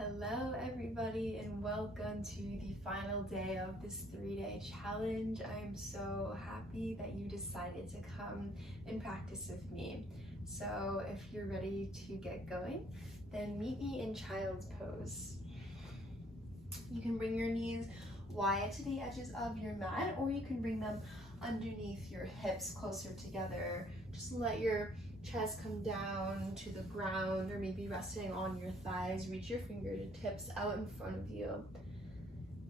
Hello everybody and welcome to the final day of this 3-day challenge. I am so happy that you decided to come and practice with me. So if you're ready to get going, then meet me in child's pose. You can bring your knees wide to the edges of your mat, or you can bring them underneath your hips closer together. Just let your chest come down to the ground, or maybe resting on your thighs. Reach your fingertips out in front of you.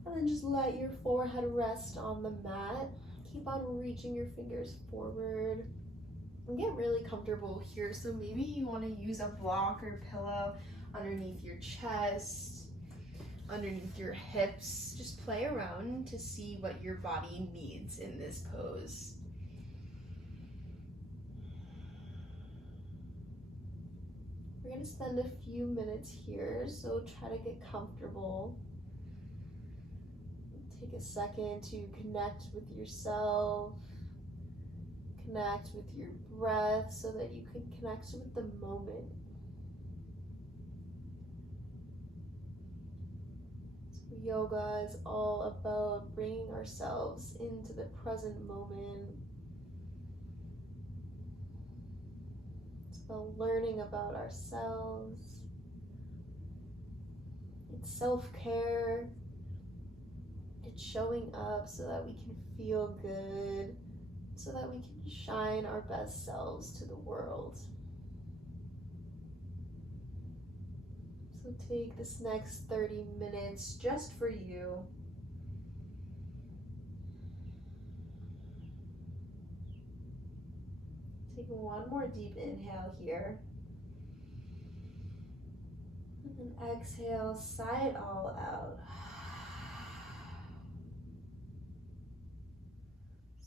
And then just let your forehead rest on the mat. Keep on reaching your fingers forward. And get really comfortable here. So maybe you want to use a block or pillow underneath your chest, underneath your hips. Just play around to see what your body needs in this pose. We're going to spend a few minutes here, so try to get comfortable. Take a second to connect with yourself, connect with your breath so that you can connect with the moment. So yoga is all about bringing ourselves into the present moment. Learning about ourselves. It's self-care. It's showing up so that we can feel good, so that we can shine our best selves to the world. So take this next 30 minutes just for you. Take one more deep inhale here. And then exhale, sigh it all out.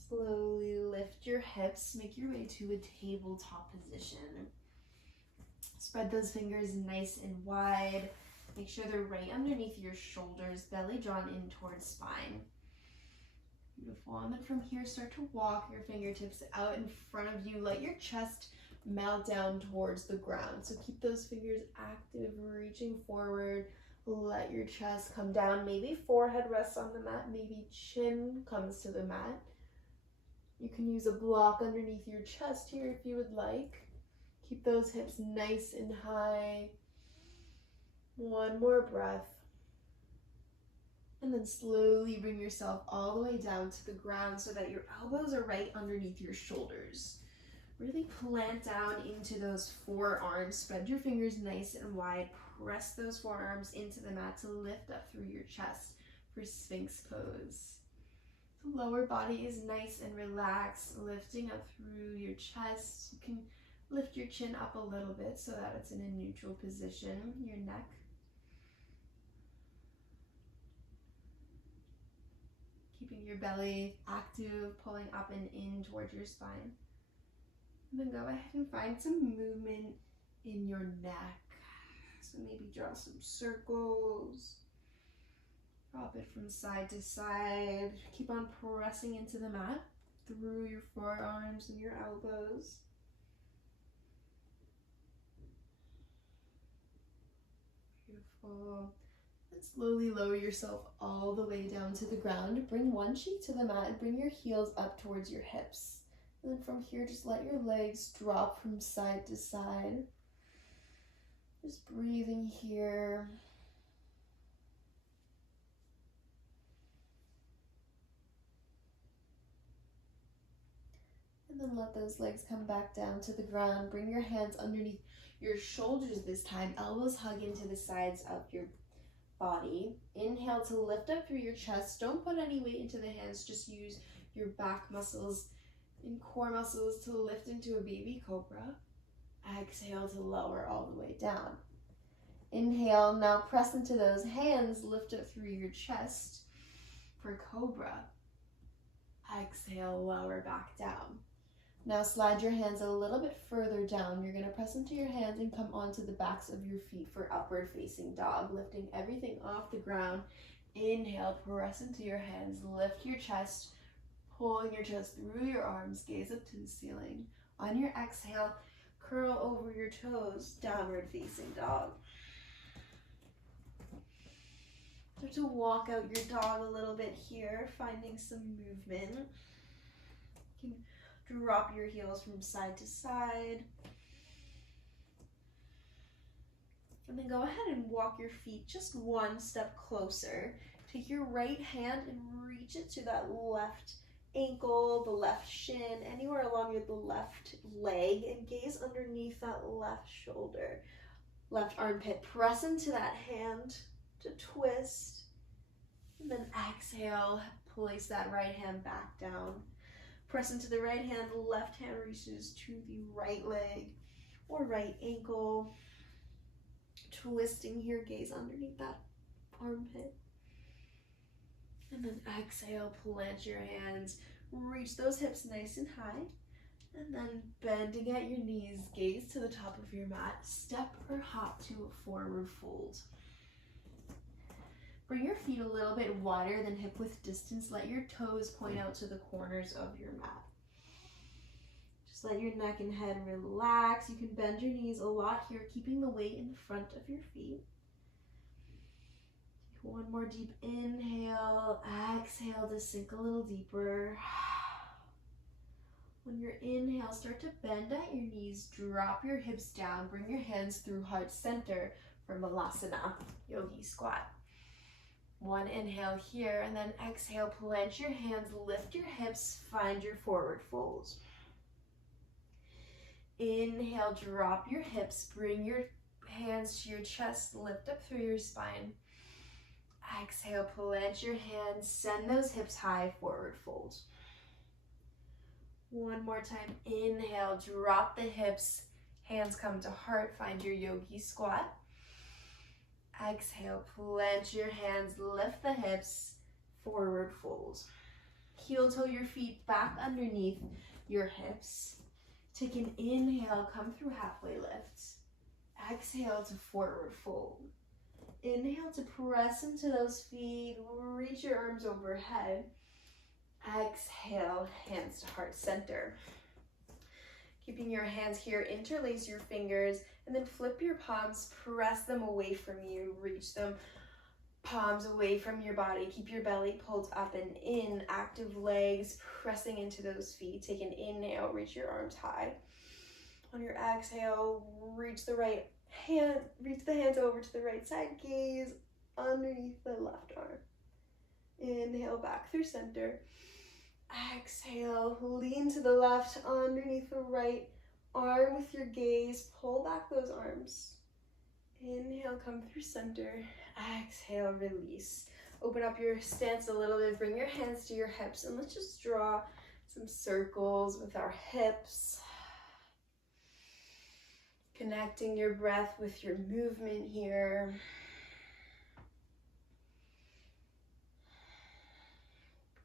Slowly lift your hips, make your way to a tabletop position. Spread those fingers nice and wide. Make sure they're right underneath your shoulders, belly drawn in towards spine. Beautiful. And then from here, start to walk your fingertips out in front of you. Let your chest melt down towards the ground. So keep those fingers active, reaching forward. Let your chest come down. Maybe forehead rests on the mat. Maybe chin comes to the mat. You can use a block underneath your chest here if you would like. Keep those hips nice and high. One more breath. And then slowly bring yourself all the way down to the ground so that your elbows are right underneath your shoulders. Really plant down into those forearms. Spread your fingers nice and wide. Press those forearms into the mat to lift up through your chest for Sphinx pose. The lower body is nice and relaxed, lifting up through your chest. You can lift your chin up a little bit so that it's in a neutral position, your neck. Keeping your belly active, pulling up and in towards your spine. And then go ahead and find some movement in your neck. So maybe draw some circles. Drop it from side to side. Keep on pressing into the mat through your forearms and your elbows. Beautiful. And slowly lower yourself all the way down to the ground. Bring one cheek to the mat and bring your heels up towards your hips. And then from here, just let your legs drop from side to side. Just breathing here. And then let those legs come back down to the ground. Bring your hands underneath your shoulders this time. Elbows hug into the sides of your body. Inhale to lift up through your chest. Don't put any weight into the hands. Just use your back muscles and core muscles to lift into a baby cobra. Exhale to lower all the way down. Inhale, now press into those hands. Lift up through your chest for cobra. Exhale, lower back down. Now slide your hands a little bit further down. You're going to press into your hands and come onto the backs of your feet for upward facing dog, lifting everything off the ground. Inhale, press into your hands, lift your chest, pulling your chest through your arms, gaze up to the ceiling. On your exhale, curl over your toes, downward facing dog. Start to walk out your dog a little bit here, finding some movement. You can drop your heels from side to side. And then go ahead and walk your feet just one step closer. Take your right hand and reach it to that left ankle, the left shin, anywhere along the left leg, and gaze underneath that left shoulder, left armpit. Press into that hand to twist, and then exhale, place that right hand back down. Press into the right hand, left hand reaches to the right leg or right ankle. Twisting here, gaze underneath that armpit. And then exhale, plant your hands, reach those hips nice and high. And then bending at your knees, gaze to the top of your mat, step or hop to a forward fold. Bring your feet a little bit wider than hip width distance. Let your toes point out to the corners of your mat. Just let your neck and head relax. You can bend your knees a lot here, keeping the weight in the front of your feet. Take one more deep inhale. Exhale to sink a little deeper. When you inhale, start to bend at your knees. Drop your hips down. Bring your hands through heart center for Malasana, yogi squat. One inhale here, and then exhale, plant your hands, lift your hips, find your forward fold. Inhale, drop your hips, bring your hands to your chest, lift up through your spine. Exhale, plant your hands, send those hips high, forward fold. One more time, inhale, drop the hips, hands come to heart, find your yogi squat. Exhale, plant your hands, lift the hips, forward fold. Heel toe your feet back underneath your hips. Take an inhale, come through halfway lift. Exhale to forward fold. Inhale to press into those feet, reach your arms overhead. Exhale, hands to heart center. Keeping your hands here, interlace your fingers, and then flip your palms, press them away from you, reach them, palms away from your body. Keep your belly pulled up and in, active legs, pressing into those feet. Take an inhale, reach your arms high. On your exhale, reach the hands over to the right side, gaze underneath the left arm. Inhale, back through center. Exhale, lean to the left, underneath the right arm with your gaze. Pull back those arms. Inhale, come through center. Exhale, release. Open up your stance a little bit. Bring your hands to your hips, and let's just draw some circles with our hips. Connecting your breath with your movement here.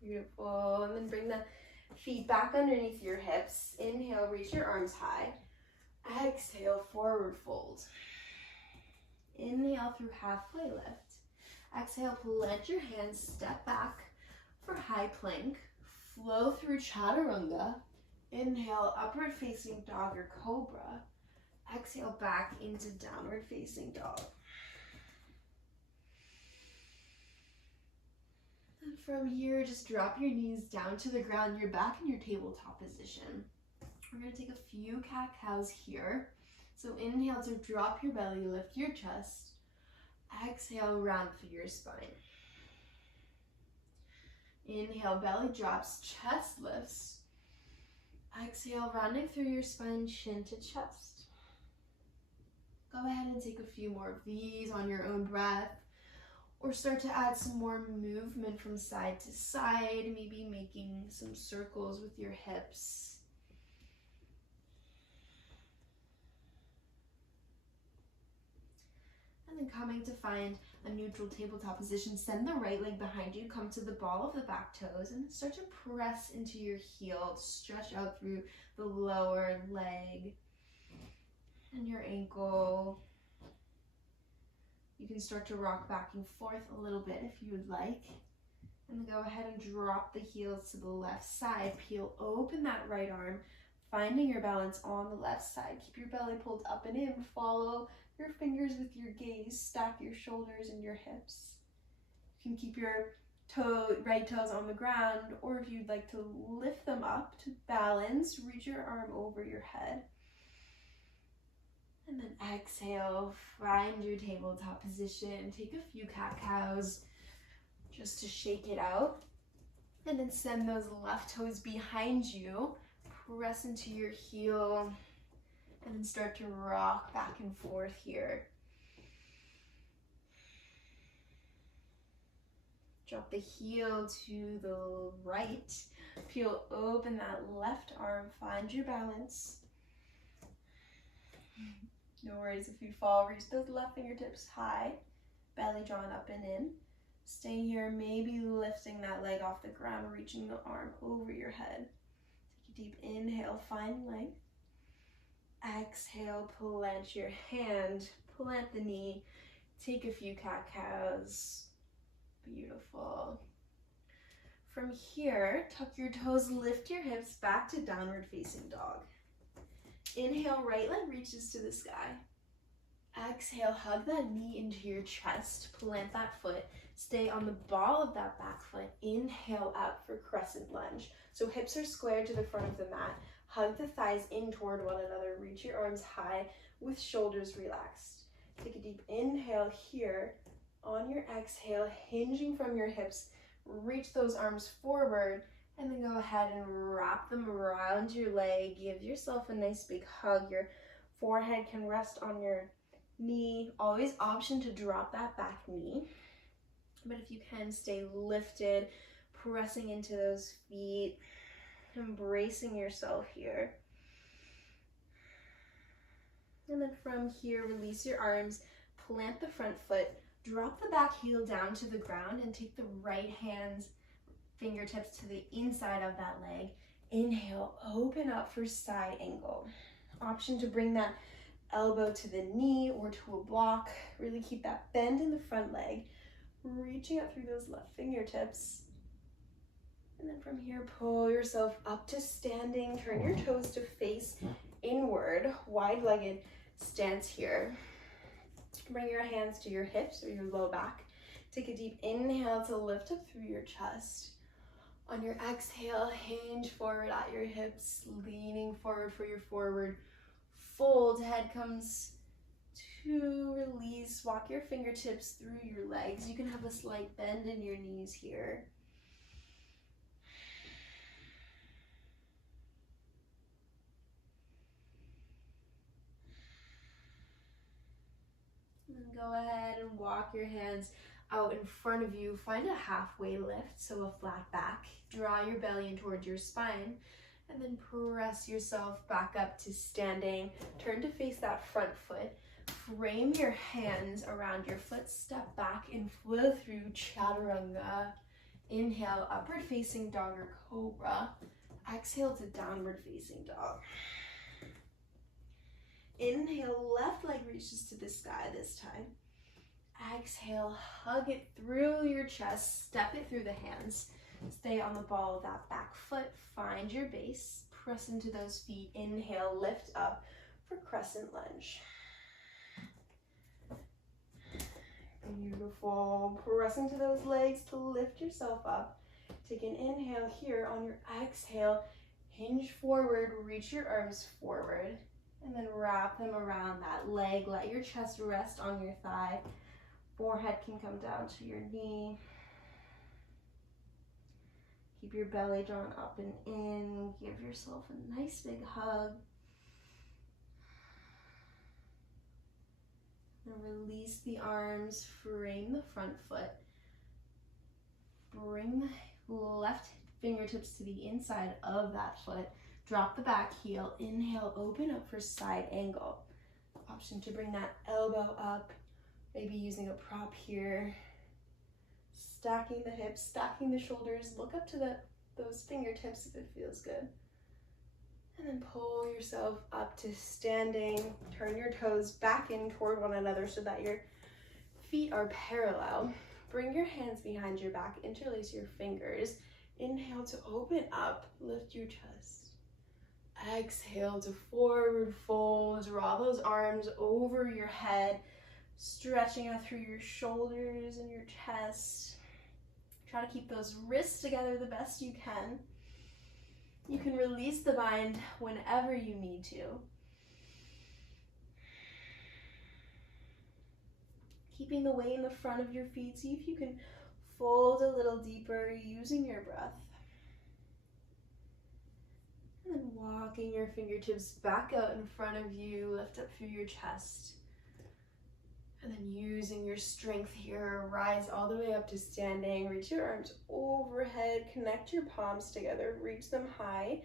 Beautiful. And then bring the feet back underneath your hips. Inhale, reach your arms high. Exhale, forward fold. Inhale through halfway lift. Exhale, plant your hands, step back for high plank. Flow through chaturanga. Inhale, upward facing dog or cobra. Exhale, back into downward facing dog. And from here, just drop your knees down to the ground. You're back in your tabletop position. We're going to take a few cat-cows here. So inhale to drop your belly, lift your chest. Exhale, round through your spine. Inhale, belly drops, chest lifts. Exhale, rounding through your spine, chin to chest. Go ahead and take a few more of these on your own breath. Or start to add some more movement from side to side, maybe making some circles with your hips. And then coming to find a neutral tabletop position, send the right leg behind you, come to the ball of the back toes, and start to press into your heel, stretch out through the lower leg and your ankle. You can start to rock back and forth a little bit if you would like. And then go ahead and drop the heels to the left side. Peel open that right arm, finding your balance on the left side. Keep your belly pulled up and in. Follow your fingers with your gaze. Stack your shoulders and your hips. You can keep your right toes on the ground, or if you'd like to lift them up to balance, reach your arm over your head. And then exhale, find your tabletop position. Take a few cat-cows just to shake it out. And then send those left toes behind you. Press into your heel. And then start to rock back and forth here. Drop the heel to the right. Peel open that left arm. Find your balance. No worries if you fall. Reach those left fingertips high. Belly drawn up and in. Stay here, maybe lifting that leg off the ground, reaching the arm over your head. Take a deep inhale, find length. Exhale, plant your hand, plant the knee. Take a few cat-cows. Beautiful. From here, tuck your toes, lift your hips back to downward facing dog. Inhale, right leg reaches to the sky. Exhale, hug that knee into your chest, plant that foot. Stay on the ball of that back foot. Inhale up for crescent lunge. So hips are squared to the front of the mat. Hug the thighs in toward one another. Reach your arms high with shoulders relaxed. Take a deep inhale here. On your exhale, hinging from your hips, reach those arms forward, and then go ahead and wrap them around your leg. Give yourself a nice big hug. Your forehead can rest on your knee. Always option to drop that back knee. But if you can, stay lifted, pressing into those feet, embracing yourself here. And then from here, release your arms, plant the front foot, drop the back heel down to the ground, and take the right hand's fingertips to the inside of that leg. Inhale, open up for side angle. Option to bring that elbow to the knee or to a block. Really keep that bend in the front leg. Reaching up through those left fingertips. And then from here, pull yourself up to standing. Turn your toes to face inward. Wide-legged stance here. Bring your hands to your hips or your low back. Take a deep inhale to lift up through your chest. On your exhale, hinge forward at your hips, leaning forward for your forward fold. Head comes to release. Walk your fingertips through your legs. You can have a slight bend in your knees here. And then go ahead and walk your hands out in front of you. Find a halfway lift, so a flat back. Draw your belly in towards your spine. And then press yourself back up to standing. Turn to face that front foot. Frame your hands around your foot. Step back and flow through chaturanga. Inhale, upward facing dog or cobra. Exhale to downward facing dog. Inhale, left leg reaches to the sky this time. Exhale, hug it through your chest. Step it through the hands. Stay on the ball of that back foot. Find your base. Press into those feet. Inhale, lift up for crescent lunge. Beautiful. Press into those legs to lift yourself up. Take an inhale here. On your exhale, hinge forward. Reach your arms forward. And then wrap them around that leg. Let your chest rest on your thigh. Forehead can come down to your knee. Keep your belly drawn up and in. Give yourself a nice big hug. And release the arms. Frame the front foot. Bring the left fingertips to the inside of that foot. Drop the back heel. Inhale, open up for side angle. Option to bring that elbow up. Maybe using a prop here. Stacking the hips, stacking the shoulders. Look up to those fingertips if it feels good. And then pull yourself up to standing. Turn your toes back in toward one another so that your feet are parallel. Bring your hands behind your back. Interlace your fingers. Inhale to open up. Lift your chest. Exhale to forward fold. Draw those arms over your head. Stretching out through your shoulders and your chest. Try to keep those wrists together the best you can. You can release the bind whenever you need to. Keeping the weight in the front of your feet. See if you can fold a little deeper using your breath. And then walking your fingertips back out in front of you, lift up through your chest. And then using your strength here, rise all the way up to standing. Reach your arms overhead, connect your palms together, reach them high.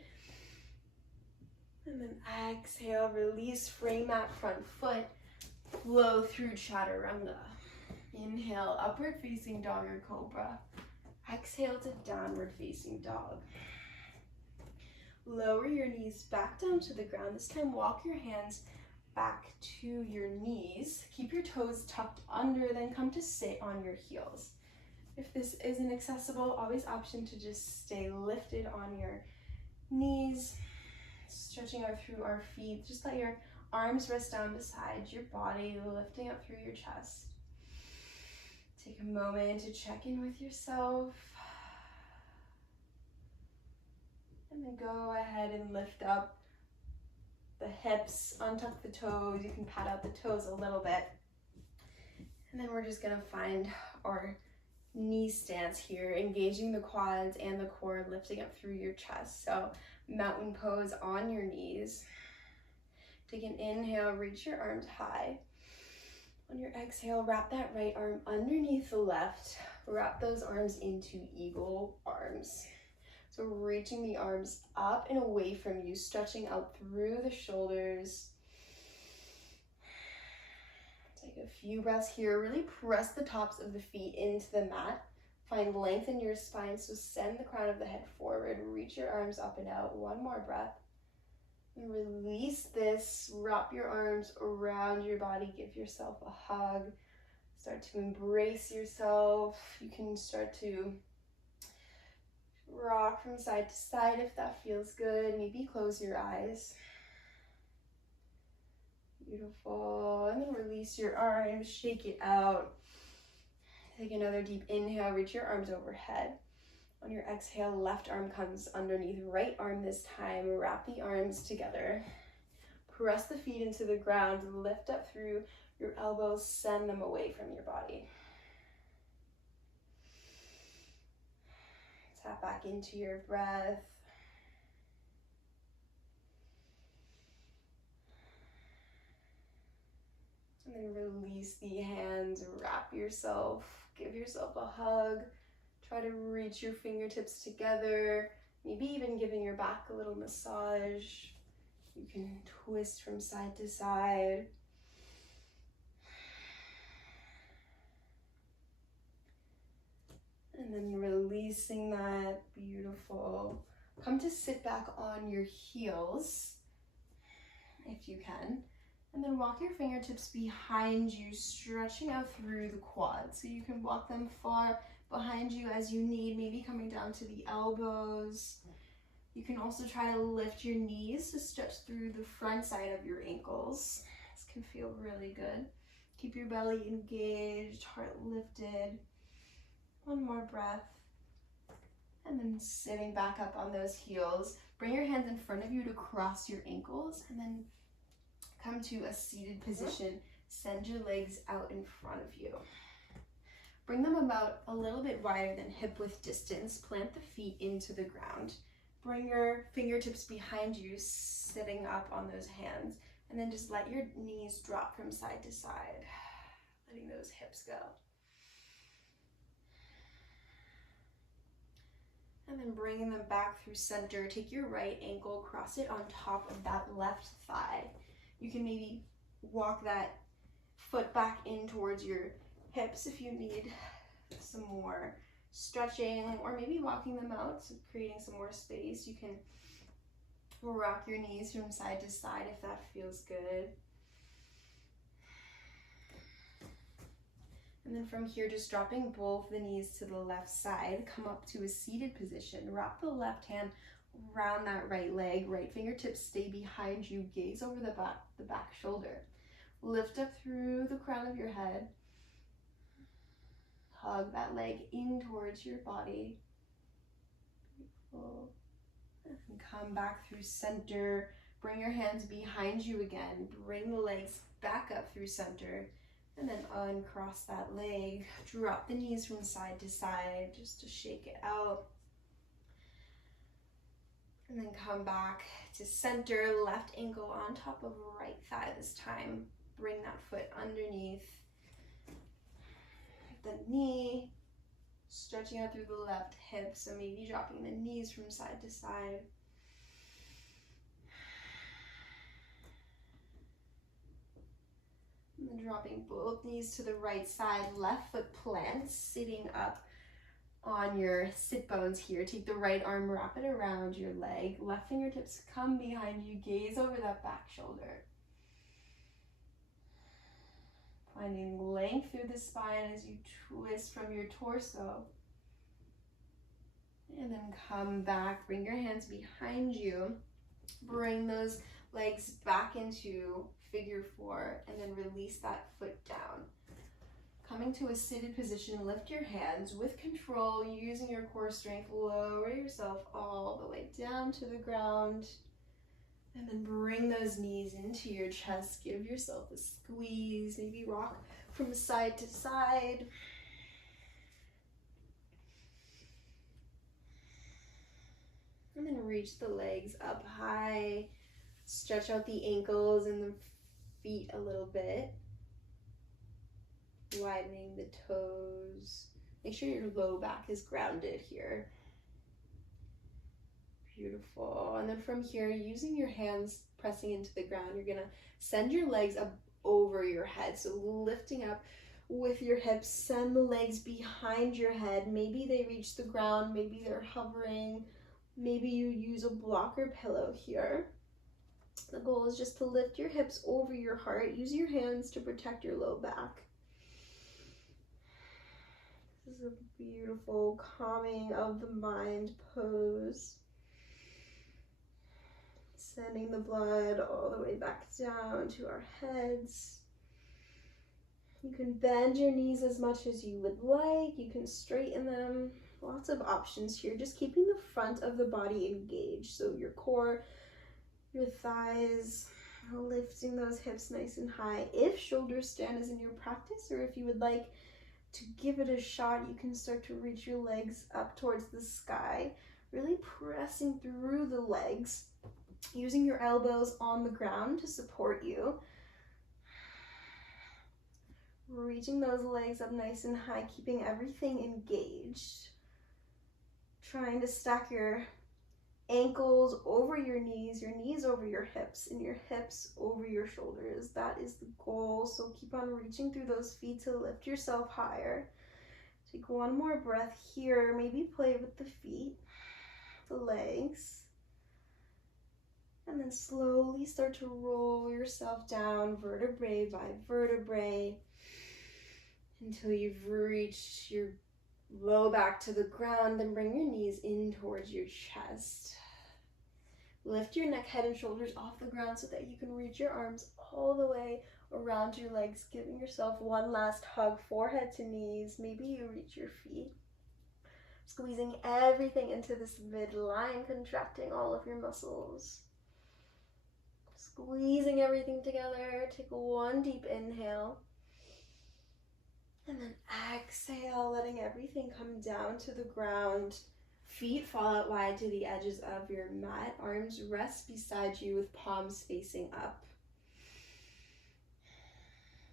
And then exhale, release, frame that front foot, flow through chaturanga. Inhale, upward facing dog or cobra. Exhale to downward facing dog. Lower your knees back down to the ground. This time walk your hands back to your knees. Keep your toes tucked under, then come to sit on your heels. If this isn't accessible, always option to just stay lifted on your knees, stretching out through our feet. Just let your arms rest down beside your body, lifting up through your chest. Take a moment to check in with yourself. And then go ahead and lift up the hips, untuck the toes. You can pat out the toes a little bit. And then we're just gonna find our knee stance here, engaging the quads and the core, lifting up through your chest. So mountain pose on your knees. Take an inhale, reach your arms high. On your exhale, wrap that right arm underneath the left. Wrap those arms into eagle arms. So reaching the arms up and away from you, stretching out through the shoulders. Take a few breaths here. Really press the tops of the feet into the mat. Find length in your spine, so send the crown of the head forward. Reach your arms up and out. One more breath. And release this. Wrap your arms around your body. Give yourself a hug. Start to embrace yourself. You can start to rock from side to side if that feels good. Maybe close your eyes. Beautiful. And then release your arms, shake it out. Take another deep inhale, reach your arms overhead. On your exhale, left arm comes underneath right arm this time. Wrap the arms together. Press the feet into the ground. Lift up through your elbows. Send them away from your body. Tap back into your breath. And then release the hands. Wrap yourself. Give yourself a hug. Try to reach your fingertips together, maybe even giving your back a little massage. You can twist from side to side. And then releasing that, beautiful. Come to sit back on your heels, if you can. And then walk your fingertips behind you, stretching out through the quads. So you can walk them far behind you as you need, maybe coming down to the elbows. You can also try to lift your knees to stretch through the front side of your ankles. This can feel really good. Keep your belly engaged, heart lifted. One more breath. And then sitting back up on those heels. Bring your hands in front of you to cross your ankles, and then come to a seated position. Send your legs out in front of you. Bring them about a little bit wider than hip width distance. Plant the feet into the ground. Bring your fingertips behind you, sitting up on those hands. And then just let your knees drop from side to side, letting those hips go. And then bringing them back through center. Take your right ankle, cross it on top of that left thigh. You can maybe walk that foot back in towards your hips if you need some more stretching, or maybe walking them out, so creating some more space. You can rock your knees from side to side if that feels good. And then from here, just dropping both the knees to the left side, come up to a seated position. Wrap the left hand around that right leg, right fingertips stay behind you, gaze over the back shoulder. Lift up through the crown of your head. hug that leg in towards your body. Beautiful. And come back through center. Bring your hands behind you again. Bring the legs back up through center. And then uncross that leg. Drop the knees from side to side just to shake it out. And then come back to center. Left ankle on top of right thigh this time. Bring that foot underneath the knee. Stretching out through the left hip. So maybe dropping the knees from side to side. And then dropping both knees to the right side, left foot plants, sitting up on your sit bones here. Take the right arm, wrap it around your leg. Left fingertips come behind you, gaze over that back shoulder. Finding length through the spine as you twist from your torso. And then come back, bring your hands behind you. Bring those legs back into figure four, and then release that foot down. Coming to a seated position, lift your hands with control, using your core strength, lower yourself all the way down to the ground, and then bring those knees into your chest. Give yourself a squeeze, maybe rock from side to side. And then reach the legs up high, stretch out the ankles and the feet a little bit, widening the toes. Make sure your low back is grounded here. Beautiful. And then from here, using your hands pressing into the ground, you're gonna send your legs up over your head. So lifting up with your hips, send the legs behind your head. Maybe they reach the ground, maybe they're hovering, maybe you use a blocker pillow here. The goal is just to lift your hips over your heart. Use your hands to protect your low back. This is a beautiful calming of the mind pose. Sending the blood all the way back down to our heads. You can bend your knees as much as you would like. You can straighten them. Lots of options here. Just keeping the front of the body engaged. So your core, your thighs, lifting those hips nice and high. If shoulder stand is in your practice, or if you would like to give it a shot, you can start to reach your legs up towards the sky, really pressing through the legs, using your elbows on the ground to support you. Reaching those legs up nice and high, keeping everything engaged. Trying to stack your ankles over your knees over your hips, and your hips over your shoulders. That is the goal. So keep on reaching through those feet to lift yourself higher. Take one more breath here. Maybe play with the feet, the legs. And then slowly start to roll yourself down vertebrae by vertebrae until you've reached your low back to the ground. Then bring your knees in towards your chest. Lift your neck, head, and shoulders off the ground so that you can reach your arms all the way around your legs, giving yourself one last hug, forehead to knees. Maybe you reach your feet. Squeezing everything into this midline, contracting all of your muscles. Squeezing everything together. Take one deep inhale. And then exhale, letting everything come down to the ground. Feet fall out wide to the edges of your mat. Arms rest beside you with palms facing up.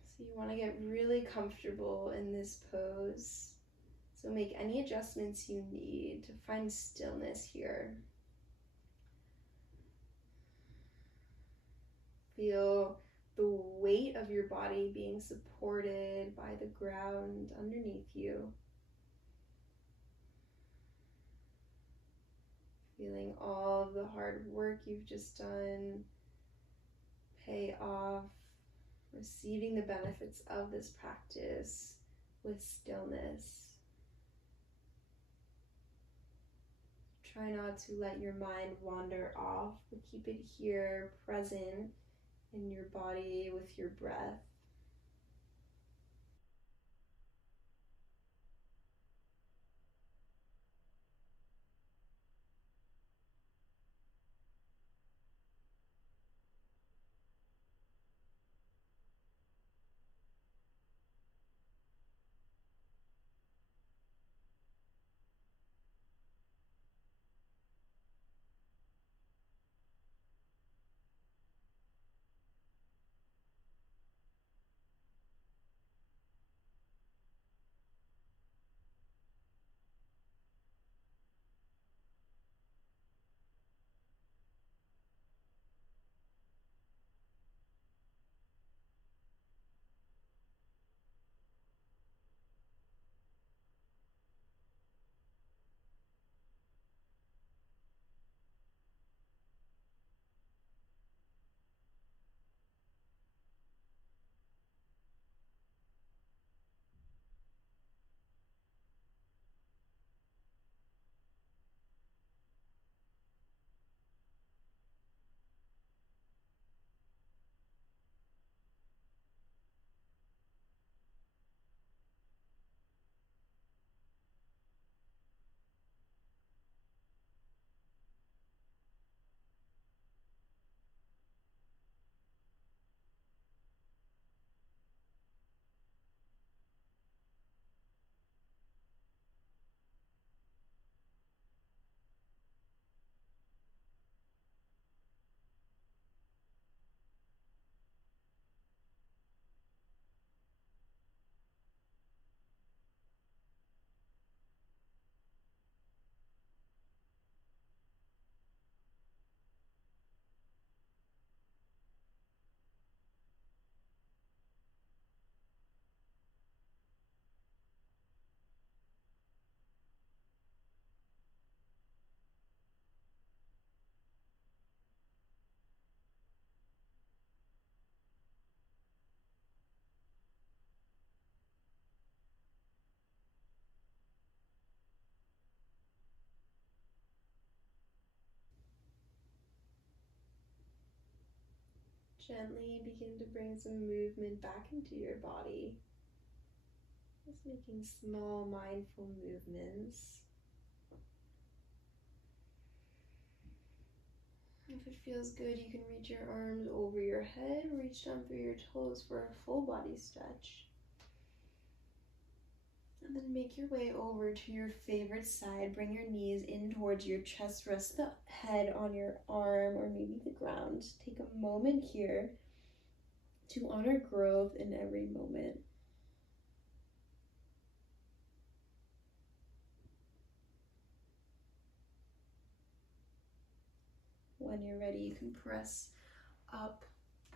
So you want to get really comfortable in this pose. So make any adjustments you need to find stillness here. Feel the weight of your body being supported by the ground underneath you. Feeling all of the hard work you've just done pay off. Receiving the benefits of this practice with stillness. Try not to let your mind wander off, but keep it here, present in your body with your breath. Gently begin to bring some movement back into your body. Just making small mindful movements. If it feels good, you can reach your arms over your head, reach down through your toes for a full body stretch. And then make your way over to your favorite side. Bring your knees in towards your chest. Rest the head on your arm or maybe the ground. Take a moment here to honor growth in every moment. When you're ready, you can press up,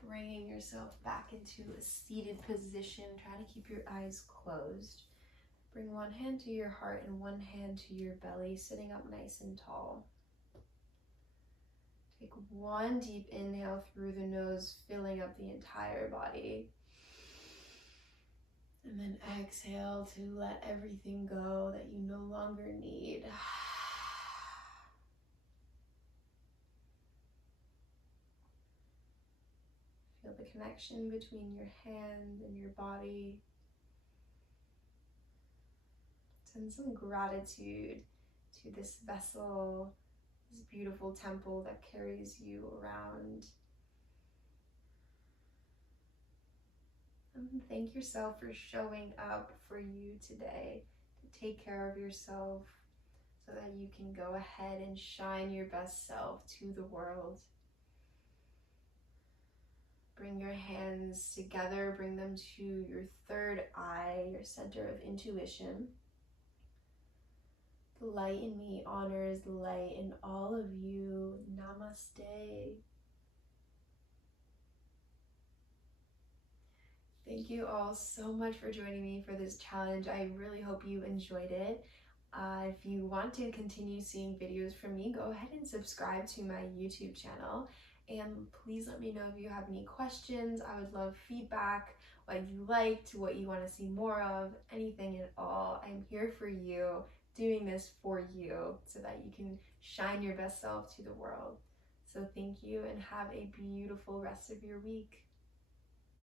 bringing yourself back into a seated position. Try to keep your eyes closed. Bring one hand to your heart and one hand to your belly, sitting up nice and tall. Take one deep inhale through the nose, filling up the entire body. And then exhale to let everything go that you no longer need. Feel the connection between your hands and your body. Send some gratitude to this vessel, this beautiful temple that carries you around. And thank yourself for showing up for you today, to take care of yourself so that you can go ahead and shine your best self to the world. Bring your hands together, bring them to your third eye, your center of intuition. The light in me honors the light in all of you. Namaste. Thank you all so much for joining me for this challenge. I really hope you enjoyed it. If you want to continue seeing videos from me, go ahead and subscribe to my YouTube channel. And please let me know if you have any questions. I would love feedback, what you liked, what you want to see more of, anything at all. I'm here for you, doing this for you so that you can shine your best self to the world. So thank you and have a beautiful rest of your week.